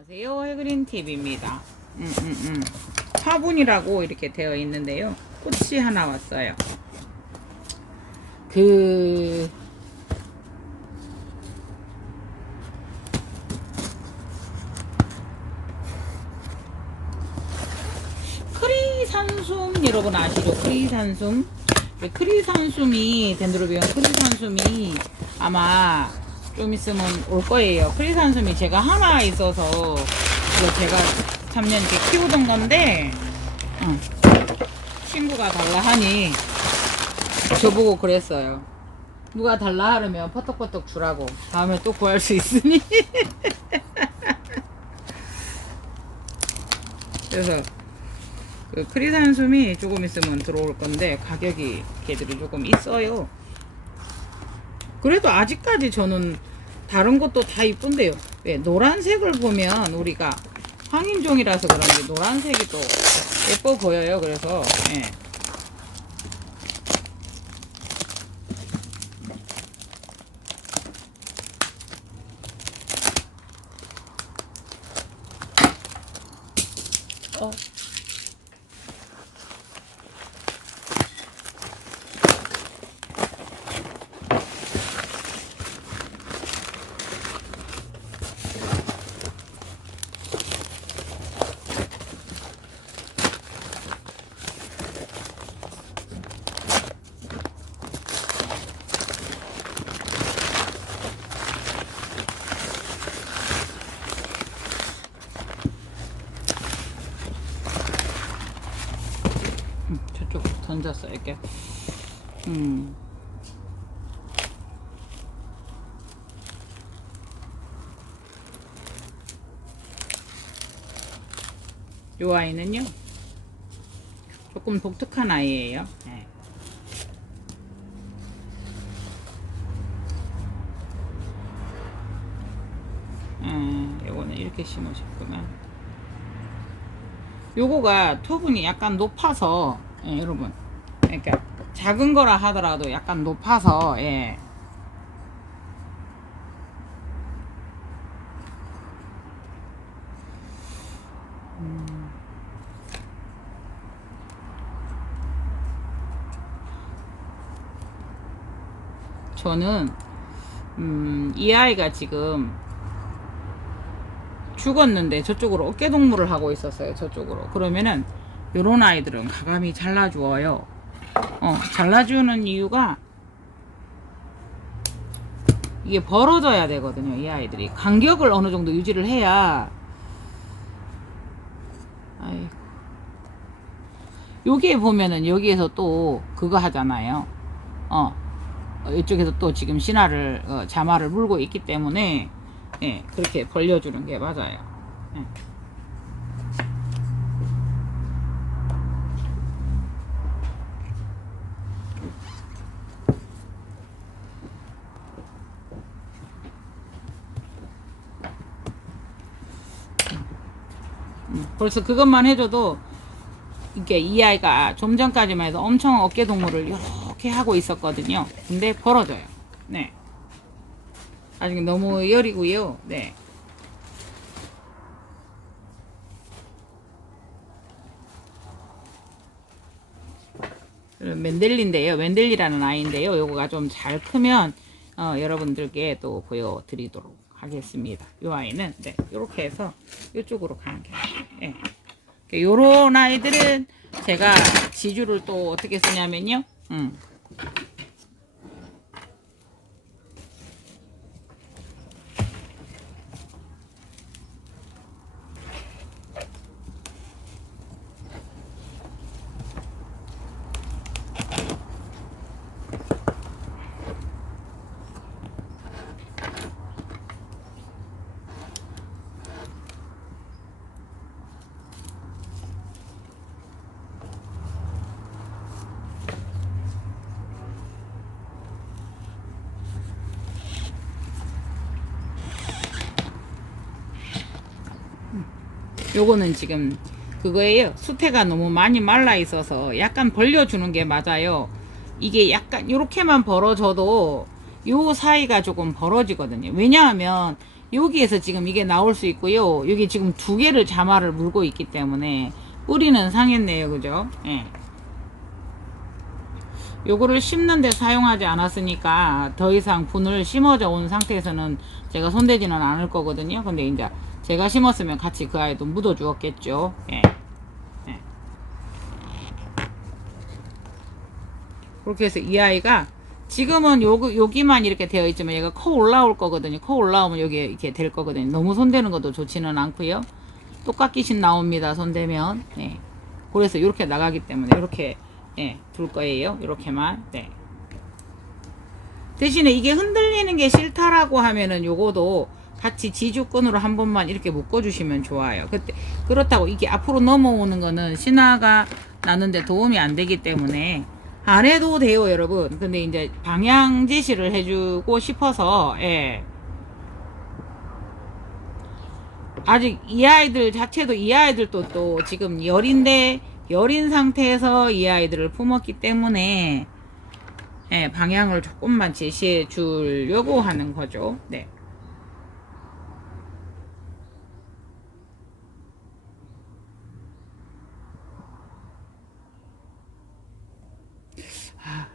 안녕하세요. 해그린 TV입니다. 음, 음, 음. 화분이라고 이렇게 되어 있는데요. 꽃이 하나 왔어요. 그 크리산숨 여러분 아시죠? 크리산숨 네, 크리산숨이 덴드로비온 크리산숨이 아마 좀 있으면 올 거예요. 크리산숨이 제가 하나 있어서 제가 작년 이렇게 키우던 건데 응. 친구가 달라 하니 저보고 그랬어요. 누가 달라 하려면 퍼떡퍼떡 주라고 다음에 또 구할 수 있으니 그래서 그 크리산숨이 조금 있으면 들어올 건데 가격이 걔들이 조금 있어요. 그래도 아직까지 저는 다른 것도 다 이쁜데요. 왜 노란색을 보면 우리가 황인종이라서 그런지 노란색이 또 예뻐 보여요. 그래서 예. 어. 음, 저쪽 던졌어 이렇게 음. 요 아이는요 조금 독특한 아이예요 네. 음, 요거는 이렇게 심으셨구나 요거가 토분이 약간 높아서 예, 여러분 그러니까 작은 거라 하더라도 약간 높아서 예. 음. 저는 음, 이 아이가 지금 죽었는데 저쪽으로 어깨 동무를 하고 있었어요. 저쪽으로. 그러면은 요런 아이들은 가감이 잘라주어요. 어, 잘라주는 이유가 이게 벌어져야 되거든요. 이 아이들이 간격을 어느 정도 유지를 해야 아이 여기에 보면은 여기에서 또 그거 하잖아요. 어, 어, 이쪽에서 또 지금 신화를 어, 자마를 물고 있기 때문에 예, 그렇게 벌려주는 게 맞아요. 예. 벌써 그것만 해줘도 이게 이 아이가 좀 전까지만 해도 엄청 어깨 동무를 이렇게 하고 있었거든요. 근데 벌어져요. 네. 아직 너무 열이고요. 네. 맨델리인데요. 맨델리라는 아이인데요. 요거가 좀 잘 크면 어, 여러분들께 또 보여드리도록 하겠습니다. 요 아이는 네, 요렇게 해서 요쪽으로 가는 게 예. 네. 요런 아이들은 제가 지주를 또 어떻게 쓰냐면요. 음. 요거는 지금 그거예요. 수태가 너무 많이 말라 있어서 약간 벌려주는 게 맞아요. 이게 약간 이렇게만 벌어져도 요 사이가 조금 벌어지거든요. 왜냐하면 여기에서 지금 이게 나올 수 있고요. 여기 지금 두 개를 자마를 물고 있기 때문에 뿌리는 상했네요. 그죠? 예. 요거를 심는데 사용하지 않았으니까 더 이상 분을 심어져 온 상태에서는 제가 손대지는 않을 거거든요. 근데 이제 제가 심었으면 같이 그 아이도 묻어 주었겠죠. 예. 예. 그렇게 해서 이 아이가 지금은 요, 여기만 이렇게 되어 있지만 얘가 커 올라올 거거든요. 커 올라오면 여기 이렇게 될 거거든요. 너무 손대는 것도 좋지는 않고요. 똑같기신 나옵니다. 손대면. 네. 그래서 이렇게 나가기 때문에 이렇게 예, 둘 거예요. 이렇게만. 네. 대신에 이게 흔들리는 게 싫다라고 하면은 요거도 같이 지주끈으로 한 번만 이렇게 묶어 주시면 좋아요. 그때 그렇다고 이게 앞으로 넘어오는 거는 신화가 나는데 도움이 안 되기 때문에 안 해도 돼요, 여러분. 근데 이제 방향 제시를 해주고 싶어서 예. 아직 이 아이들 자체도 이 아이들도 또 지금 열인데 열인 상태에서 이 아이들을 품었기 때문에 예, 방향을 조금만 제시해 주려고 하는 거죠. 네.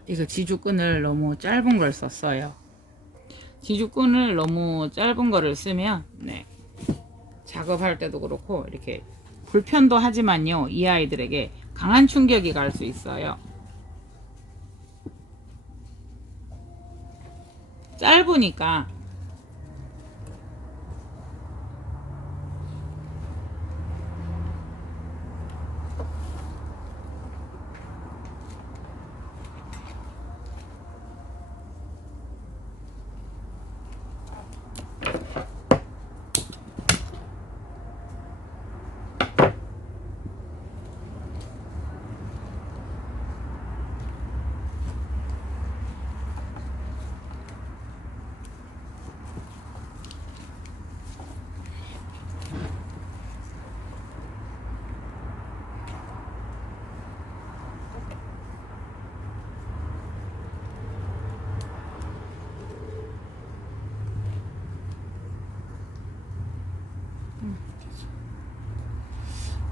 아, 이거 지주끈을 너무 짧은 걸 썼어요. 지주끈을 너무 짧은 거를 쓰면 네. 작업할 때도 그렇고 이렇게 불편도 하지만요 이 아이들에게 강한 충격이 갈 수 있어요 짧으니까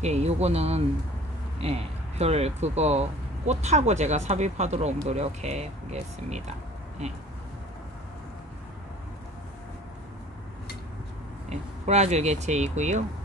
예, 요거는 예, 별 그거 꽃하고 제가 삽입하도록 노력해 보겠습니다. 예. 예, 브라질 개체이고요.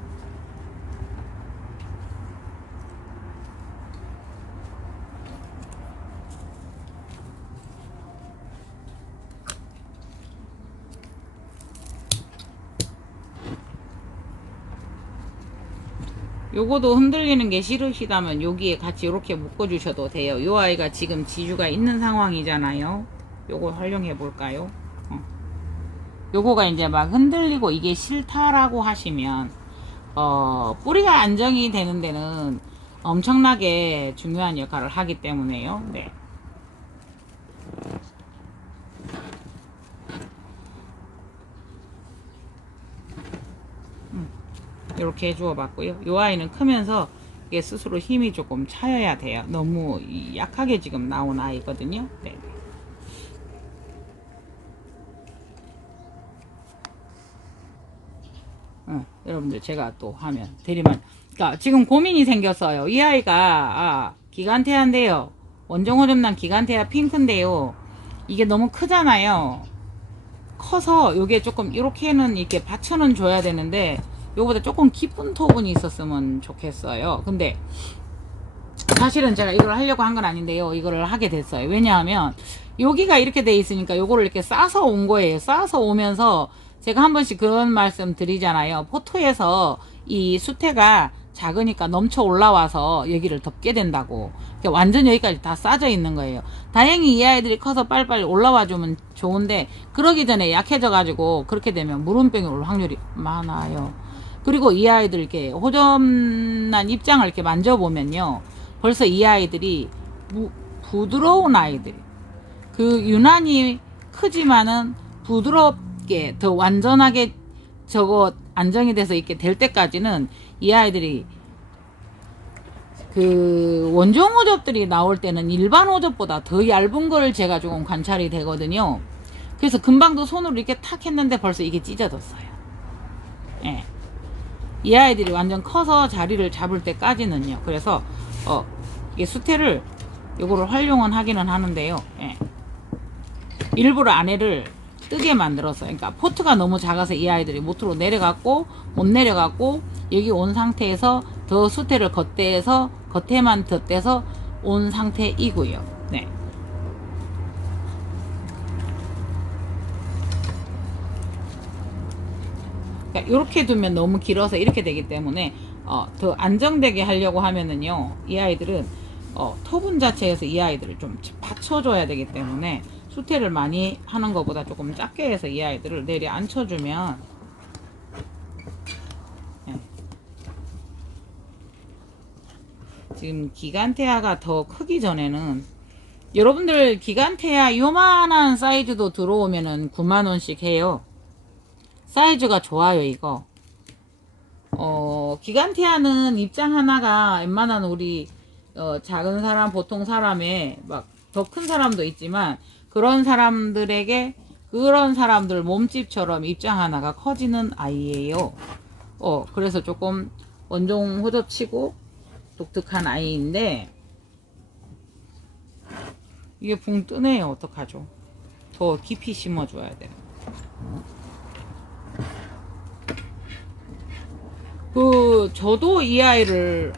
요거도 흔들리는 게 싫으시다면 여기에 같이 이렇게 묶어 주셔도 돼요. 요 아이가 지금 지주가 있는 상황이잖아요. 요거 활용해 볼까요? 어. 요거가 이제 막 흔들리고 이게 싫다라고 하시면 어, 뿌리가 안정이 되는 데는 엄청나게 중요한 역할을 하기 때문에요. 네. 이렇게 해주어 봤고요. 이 아이는 크면서 이게 스스로 힘이 조금 차여야 돼요. 너무 이- 약하게 지금 나온 아이거든요. 네. 어, 여러분들 제가 또 하면 대리만 그러니까 지금 고민이 생겼어요. 이 아이가 아, 기간태아인데요. 원종호접란 기간태아 핑크인데요. 이게 너무 크잖아요. 커서 요게 조금 이렇게는 이렇게 받쳐는 줘야 되는데 요보다 조금 깊은 토분이 있었으면 좋겠어요. 근데 사실은 제가 이걸 하려고 한 건 아닌데요. 이거를 하게 됐어요. 왜냐하면 여기가 이렇게 돼 있으니까 요거를 이렇게 싸서 온 거예요. 싸서 오면서 제가 한 번씩 그런 말씀 드리잖아요. 포토에서 이 수태가 작으니까 넘쳐 올라와서 여기를 덮게 된다고. 완전 여기까지 다 싸져 있는 거예요. 다행히 이 아이들이 커서 빨리빨리 올라와 주면 좋은데 그러기 전에 약해져 가지고 그렇게 되면 물온병이 올 확률이 많아요. 그리고 이 아이들 이렇게 호접난 입장을 이렇게 만져보면요. 벌써 이 아이들이 무- 부드러운 아이들. 그 유난히 크지만은 부드럽게 더 완전하게 저거 안정이 돼서 이렇게 될 때까지는 이 아이들이 그 원종 호접들이 나올 때는 일반 호접보다 더 얇은 걸 제가 조금 관찰이 되거든요. 그래서 금방도 손으로 이렇게 탁 했는데 벌써 이게 찢어졌어요. 예. 이 아이들이 완전 커서 자리를 잡을 때까지는요. 그래서 어 이게 수태를 요거를 활용은 하기는 하는데요. 예. 일부러 아내를 뜨게 만들었어요. 그러니까 포트가 너무 작아서 이 아이들이 못으로 내려갔고 못 내려갔고 여기 온 상태에서 더 수태를 겉대서 겉에만 덧대서 온 상태이고요. 네. 그러니까 이렇게 두면 너무 길어서 이렇게 되기 때문에 어, 더 안정되게 하려고 하면은요 이 아이들은 어, 토분 자체에서 이 아이들을 좀 받쳐줘야 되기 때문에 수태를 많이 하는 것보다 조금 작게 해서 이 아이들을 내려 앉혀주면 예. 지금 기간태아가 더 크기 전에는 여러분들 기간태아 요만한 사이즈도 들어오면은 9만원씩 해요 사이즈가 좋아요 이거. 어 기간태아는 입장 하나가 웬만한 우리 어, 작은 사람 보통 사람의 막 더 큰 사람도 있지만 그런 사람들에게 그런 사람들 몸집처럼 입장 하나가 커지는 아이예요. 어 그래서 조금 원종 호접치고 독특한 아이인데 이게 붕 뜨네요. 어떡하죠? 더 깊이 심어줘야 돼요 그 저도 이 아이를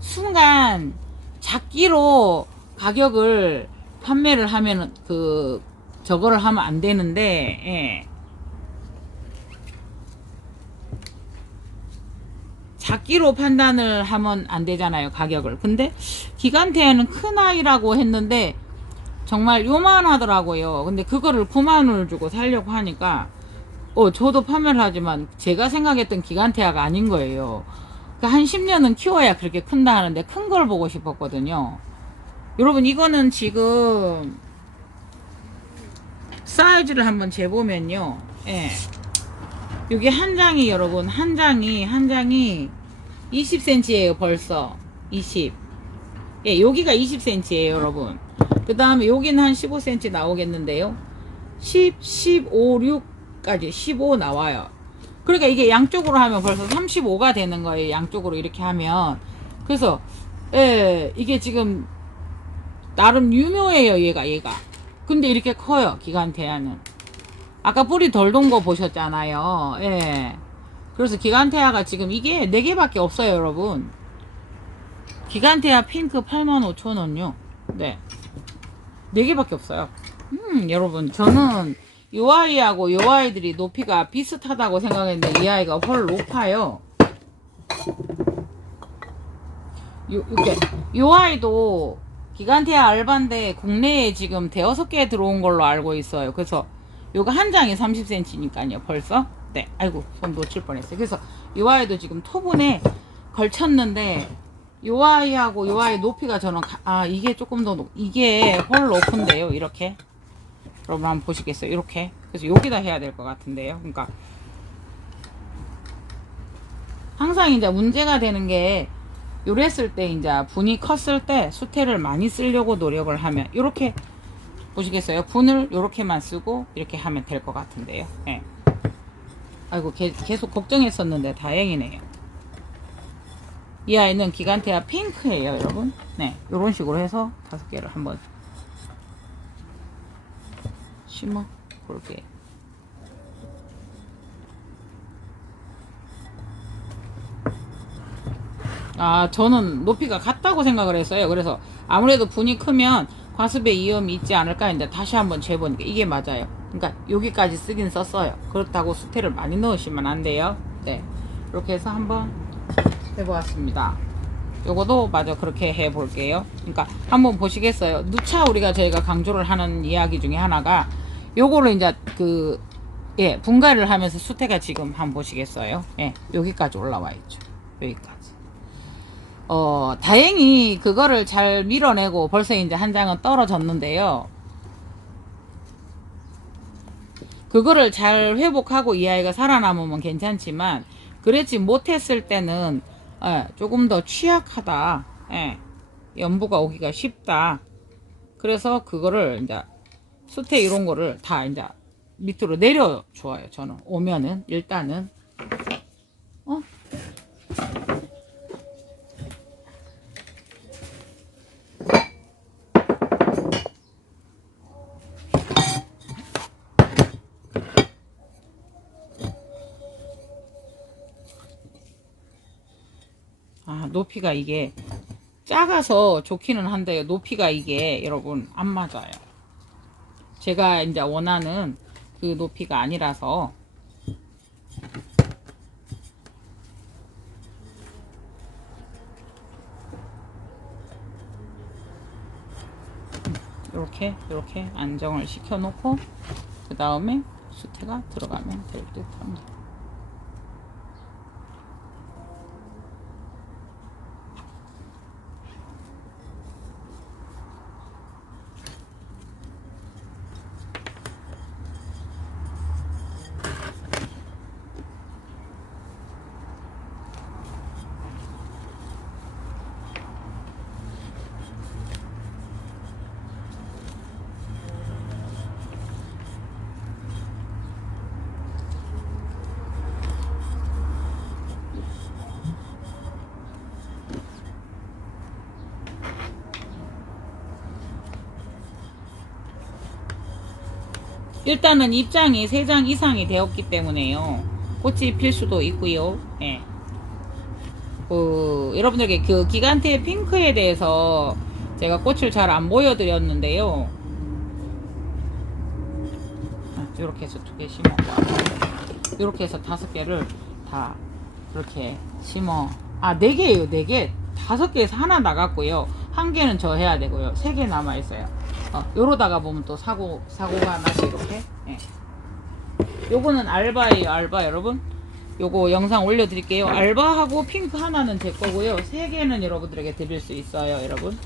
순간 작기로 가격을 판매를 하면 그 저거를 하면 안 되는데 예. 작기로 판단을 하면 안 되잖아요 가격을 근데 기간태에는 큰 아이라고 했는데 정말 요만하더라고요 근데 그거를 9만원을 주고 살려고 하니까 어, 저도 판매를 하지만 제가 생각했던 기간태아가 아닌 거예요. 그러니까 한 10년은 키워야 그렇게 큰다 하는데 큰 걸 보고 싶었거든요. 여러분 이거는 지금 사이즈를 한번 재보면요. 예. 여기 한 장이 여러분 한 장이 한 장이 20cm예요 벌써 20. 예, 여기가 20cm예요 여러분. 그 다음에 여기는 한 15cm 나오겠는데요. 10, 15, 6 까지 15 나와요. 그러니까 이게 양쪽으로 하면 벌써 35가 되는 거예요. 양쪽으로 이렇게 하면. 그래서 예, 이게 지금 나름 유묘해요, 얘가 얘가. 근데 이렇게 커요, 기간태아는. 아까 뿌리 덜 돈 거 보셨잖아요. 예. 그래서 기간태아가 지금 이게 4개밖에 없어요, 여러분. 기간태아 핑크 85,000원요. 네. 4개밖에 없어요. 음, 여러분, 저는 이 아이하고 이 아이들이 높이가 비슷하다고 생각했는데 이 아이가 훨 높아요. 요, 이게, 요 아이도 기간테아 알바인데 국내에 지금 대여섯 개 들어온 걸로 알고 있어요. 그래서 요거 한 장이 30cm니까요. 벌써. 네. 아이고, 손 놓칠 뻔했어요. 그래서 요 아이도 지금 토분에 걸쳤는데 요 아이하고 요 아이 높이가 저는 가- 아 이게 조금 더 높, 이게 훨 높은데요. 이렇게. 여러분 한번 보시겠어요? 이렇게. 그래서 여기다 해야 될 것 같은데요. 그러니까 항상 이제 문제가 되는 게 요랬을 때 이제 분이 컸을 때 수태를 많이 쓰려고 노력을 하면 이렇게 보시겠어요? 분을 이렇게만 쓰고 이렇게 하면 될 것 같은데요. 예. 아이고 게- 계속 걱정했었는데 다행이네요. 이 아이는 기간테아 핑크예요, 여러분. 네, 이런 식으로 해서 다섯 개를 한번 심어 볼게요. 아, 저는 높이가 같다고 생각을 했어요. 그래서 아무래도 분이 크면 과습에 이음이 있지 않을까 했는데 다시 한번 재보니까 이게 맞아요. 그러니까 여기까지 쓰긴 썼어요. 그렇다고 수태를 많이 넣으시면 안 돼요. 네. 이렇게 해서 한번 해보았습니다. 요거도 마저 그렇게 해 볼게요. 그러니까 한번 보시겠어요. 누차 우리가 저희가 강조를 하는 이야기 중에 하나가 요거를 이제 그 예, 분갈이를 하면서 수태가 지금 한번 보시겠어요? 예, 여기까지 올라와 있죠. 여기까지. 어, 다행히 그거를 잘 밀어내고 벌써 이제 한 장은 떨어졌는데요. 그거를 잘 회복하고 이 아이가 살아남으면 괜찮지만 그랬지 못했을 때는 예, 조금 더 취약하다. 예, 연부가 오기가 쉽다. 그래서 그거를 이제 수태 이런 거를 다 이제 밑으로 내려 줘요 저는. 오면은 일단은. 어? 아 높이가 이게 작아서 좋기는 한데 높이가 이게 여러분 안 맞아요. 제가 이제 원하는 그 높이가 아니라서 이렇게 이렇게 안정을 시켜 놓고 그 다음에 수태가 들어가면 될 듯 합니다. 일단은 입장이 3장 이상이 되었기 때문에요. 꽃이 필 수도 있고요. 예. 그, 여러분들에게 그 기간테 핑크에 대해서 제가 꽃을 잘 안 보여드렸는데요. 이렇게 해서 두 개 심어. 이렇게 해서 다섯 개를 다 이렇게 심어. 아, 네 개예요, 네 개. 다섯 개에서 하나 나갔고요. 한 개는 저 해야 되고요. 세 개 남아 있어요. 어, 요러다가 보면 또 사고 사고가 나시 이렇게. 예. 요거는 알바예요, 알바 여러분. 요거 영상 올려드릴게요. 알바하고 핑크 하나는 제 거고요. 세 개는 여러분들에게 드릴 수 있어요, 여러분.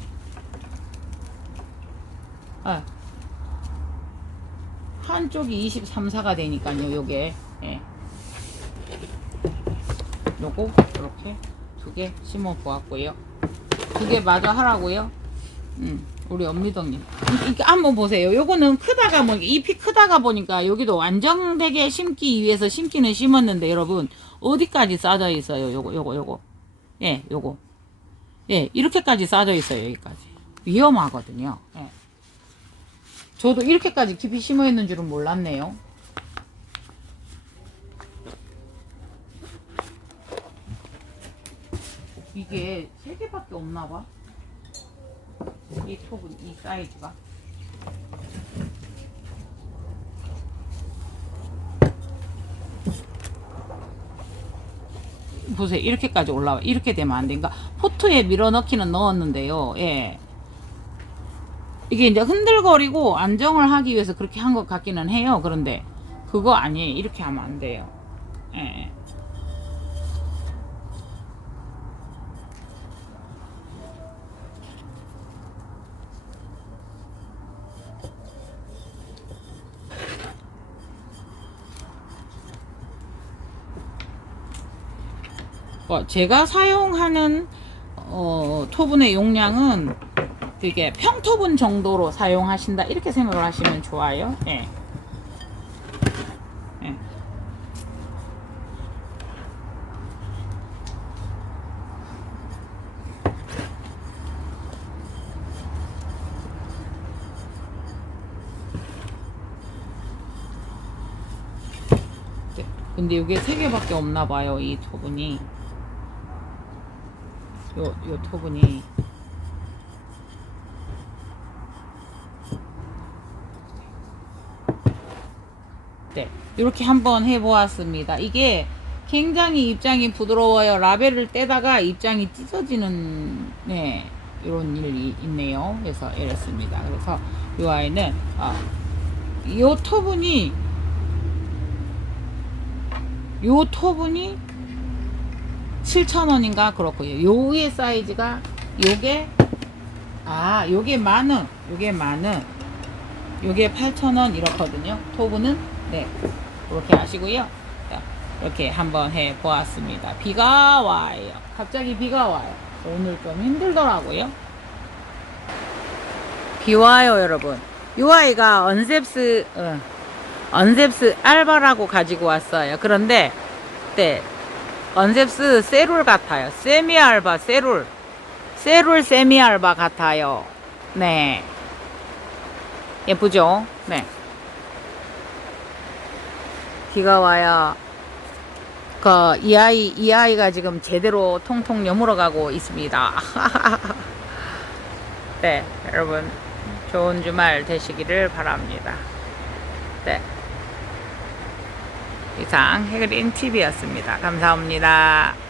아, 한쪽이 23, 4가 되니까요, 요게. 예. 요거, 이렇게 두 개 심어 보았고요. 두 개 마저 하라고요. 음, 우리 엄미덕님. 이렇게 한번 보세요. 요거는 크다가 뭐, 잎이 크다가 보니까 여기도 안정되게 심기 위해서 심기는 심었는데, 여러분, 어디까지 싸져 있어요? 요거, 요거, 요거. 예, 요거. 예, 이렇게까지 싸져 있어요, 여기까지. 위험하거든요. 예. 저도 이렇게까지 깊이 심어 있는 줄은 몰랐네요. 이게 세 개밖에 없나 봐. 이 톱은 이 사이즈가. 보세요. 이렇게까지 올라와. 이렇게 되면 안 되니까 포트에 밀어 넣기는 넣었는데요. 예. 이게 이제 흔들거리고 안정을 하기 위해서 그렇게 한 것 같기는 해요. 그런데 그거 아니에요. 이렇게 하면 안 돼요. 예. 제가 사용하는 어, 토분의 용량은 되게 평토분 정도로 사용하신다 이렇게 생각을 하시면 좋아요. 예. 예. 네, 근데 이게 세 개밖에 없나 봐요, 이 토분이. 요, 요 토분이. 네, 이렇게 한번 해보았습니다. 이게 굉장히 입장이 부드러워요. 라벨을 떼다가 입장이 찢어지는 네 이런 일이 있네요. 그래서 이랬습니다. 그래서 이 아이는 아, 요 토분이 요 토분이 7,000원인가 그렇고요. 요 위에 사이즈가 요게 아 요게 만원 요게 만원 요게 8,000원 이렇거든요. 토브는 네 그렇게 하시고요. 자, 이렇게 한번 해 보았습니다. 비가 와요. 갑자기 비가 와요. 오늘 좀 힘들더라고요. 비 와요, 여러분. 이 아이가 언셉스 어, 언셉스 알바라고 가지고 왔어요. 그런데 네 언셉스 세롤 같아요. 세미 알바 세롤. 세롤 세미 알바 같아요. 네. 예쁘죠? 네. 비가 와야 그 이 아이 이 아이가 지금 제대로 통통 여물어 가고 있습니다. 네, 여러분 좋은 주말 되시기를 바랍니다. 네. 이상 해그린 TV였습니다. 감사합니다.